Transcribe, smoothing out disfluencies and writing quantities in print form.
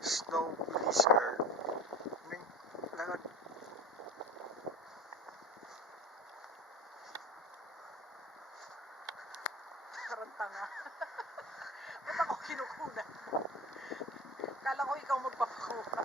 Snow blizzard. May lakad. Parang tanga. Ba't ako kinukunan? Kala ko ikaw magpapakuha.